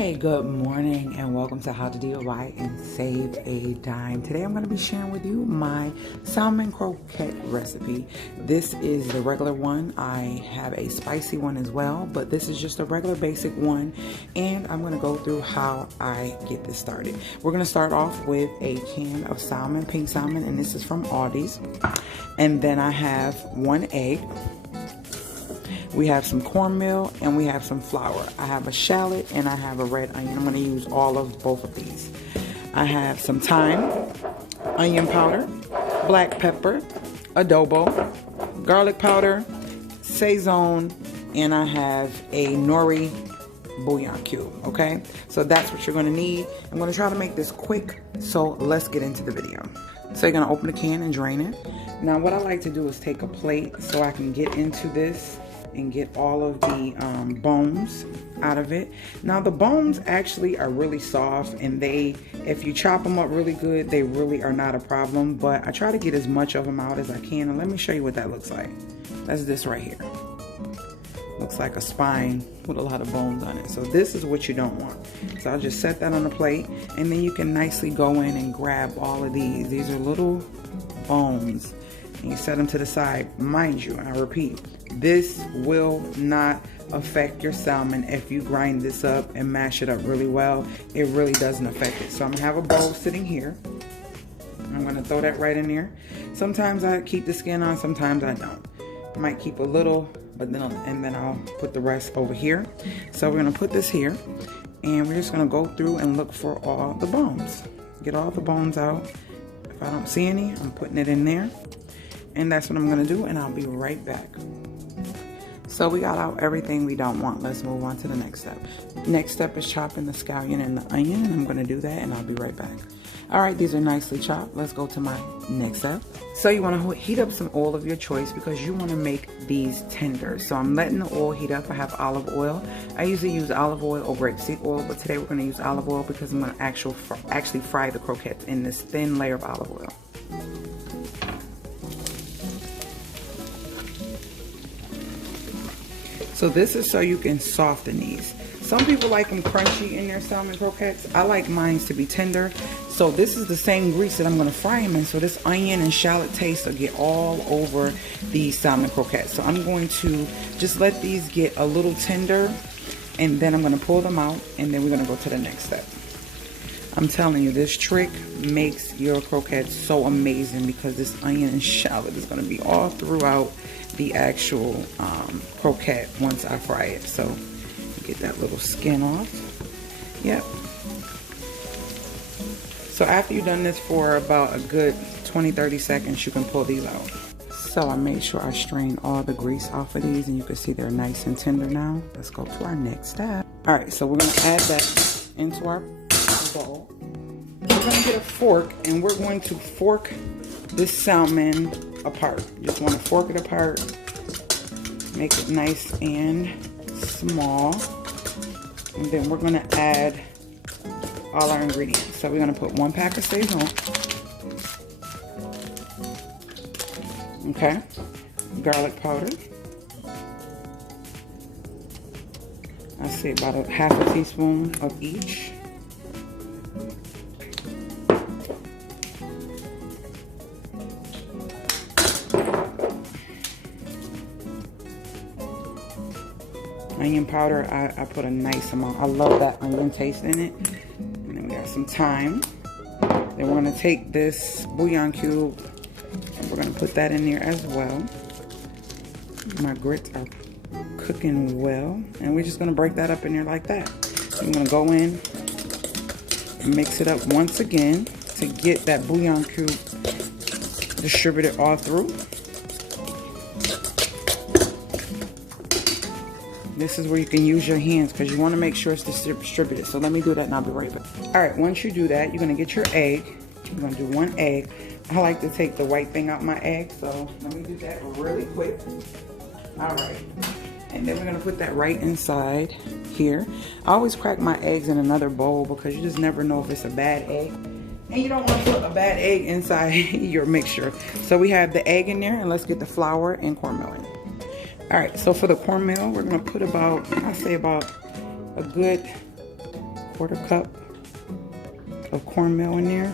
Hey, good morning and welcome to How to DIY and Save a Dime. Today I'm going to be sharing with you my salmon croquette recipe. This is the regular one. I have a spicy one as well, but this is just a regular basic one, and I'm going to go through how I get this started. We're going to start off with a can of salmon, pink salmon, and this is from Aldi's. And then I have 1 egg. We have some cornmeal and we have some flour. I have a shallot and I have a red onion. I'm going to use both of these. I have some thyme, onion powder, black pepper, adobo, garlic powder, Saison, and I have a nori bouillon cube. Okay, so that's what you're going to need. I'm going to try to make this quick, so let's get into the video. So you're going to open the can and drain it. Now what I like to do is take a plate so I can get into this and get all of the bones out of it. Now the bones actually are really soft, and if you chop them up really good, they really are not a problem, but I try to get as much of them out as I can. And let me show you what that looks like. That's this right here. Looks like a spine with a lot of bones on it. So this is what you don't want. So I'll just set that on the plate, and then you can nicely go in and grab all of these. These are little bones, and you set them to the side. Mind you, I repeat, this will not affect your salmon if you grind this up and mash it up really well. It really doesn't affect it. So I'm gonna have a bowl sitting here. I'm gonna throw that right in there. Sometimes I keep the skin on, sometimes I don't. I might keep a little, but then I'll put the rest over here. So we're gonna put this here, and we're just gonna go through and look for all the bones. Get all the bones out. If I don't see any, I'm putting it in there. And that's what I'm gonna do, and I'll be right back. So we got out everything we don't want. Let's move on to the next step. Next step is chopping the scallion and the onion, and I'm gonna do that, and I'll be right back. All right, these are nicely chopped. Let's go to my next step. So you wanna heat up some oil of your choice because you wanna make these tender. So I'm letting the oil heat up. I have olive oil. I usually use olive oil or grapeseed oil, but today we're gonna use olive oil because I'm gonna actually fry the croquettes in this thin layer of olive oil. So this is so you can soften these. Some people like them crunchy in their salmon croquettes. I like mine to be tender. So this is the same grease that I'm gonna fry them in. So this onion and shallot taste will get all over the salmon croquettes. So I'm going to just let these get a little tender, and then I'm gonna pull them out, and then we're gonna go to the next step. I'm telling you, this trick makes your croquettes so amazing because this onion and shallot is gonna be all throughout the actual croquette once I fry it. So get that little skin off. Yep. So after you've done this for about a good 20-30 seconds, you can pull these out. So I made sure I strained all the grease off of these, and you can see they're nice and tender now. Let's go to our next step. All right, so we're gonna add that into our bowl. We're gonna get a fork, and we're going to fork this salmon apart. Just want to fork it apart, make it nice and small, and then we're going to add all our ingredients. So we're going to put 1 pack of Saison, okay, garlic powder, I say about a ½ teaspoon of each. Onion powder, I put a nice amount. I love that onion taste in it. And then we got some thyme. Then we're gonna take this bouillon cube and we're gonna put that in there as well. My grits are cooking well, and we're just gonna break that up in there like that. I'm gonna go in and mix it up once again to get that bouillon cube distributed all through. This is where you can use your hands because you want to make sure it's distributed. So let me do that and I'll be right back. All right, once you do that, you're going to get your egg. You're going to do 1 egg. I like to take the white thing out my egg, so let me do that really quick. All right. And then we're going to put that right inside here. I always crack my eggs in another bowl because you just never know if it's a bad egg. And you don't want to put a bad egg inside your mixture. So we have the egg in there, and let's get the flour and cornmeal in. All right, so for the cornmeal, we're gonna put about, I say about a good 1/4 cup of cornmeal in there.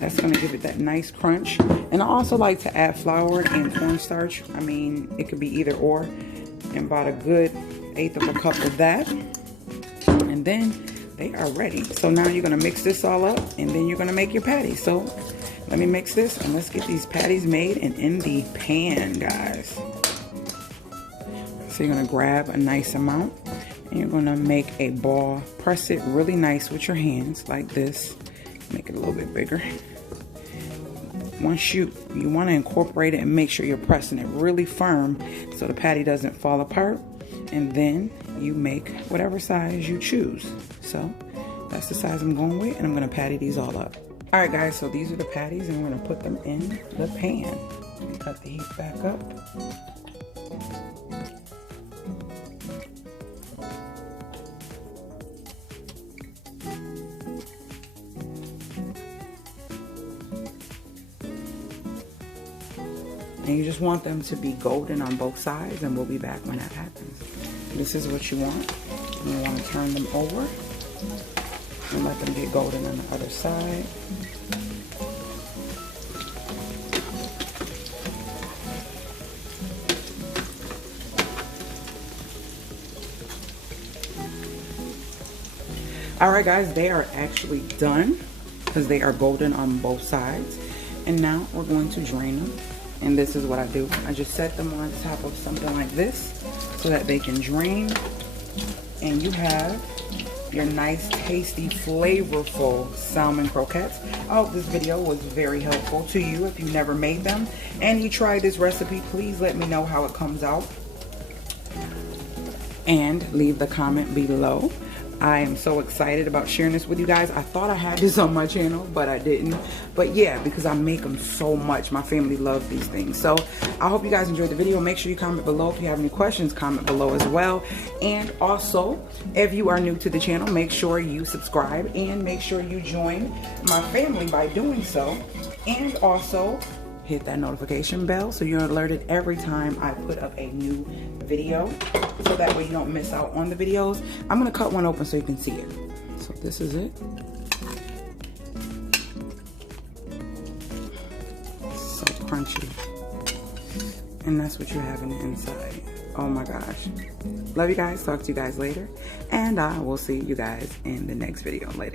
That's gonna give it that nice crunch. And I also like to add flour and cornstarch. I mean, it could be either or. And about a good 1/8 of a cup of that. And then they are ready. So now you're gonna mix this all up and then you're gonna make your patties. So let me mix this and let's get these patties made and in the pan, guys. So you're gonna grab a nice amount and you're gonna make a ball. Press it really nice with your hands like this. Make it a little bit bigger. Once you want to incorporate it and make sure you're pressing it really firm so the patty doesn't fall apart. And then you make whatever size you choose. So that's the size I'm going with, and I'm going to patty these all up. All right, guys, so these are the patties, and we're going to put them in the pan. Cut the heat back up. And you just want them to be golden on both sides, and we'll be back when that happens. This is what you want. And you want to turn them over and let them get golden on the other side. All right, guys, they are actually done because they are golden on both sides. And now we're going to drain them. And this is what I do. I just set them on top of something like this so that they can drain. And you have your nice, tasty, flavorful salmon croquettes. I hope this video was very helpful to you if you never made them. And you try this recipe, please let me know how it comes out. And leave the comment below. I am so excited about sharing this with you guys. I thought I had this on my channel, but I didn't. But yeah, because I make them so much. My family loves these things. So I hope you guys enjoyed the video. Make sure you comment below. If you have any questions, comment below as well. And also, if you are new to the channel, make sure you subscribe and make sure you join my family by doing so. And also, hit that notification bell so you're alerted every time I put up a new video, so that way you don't miss out on the videos. I'm gonna cut one open so you can see it. So this is it. So crunchy. And that's what you have in the inside. Oh my gosh. Love you guys. Talk to you guys later. And I will see you guys in the next video later.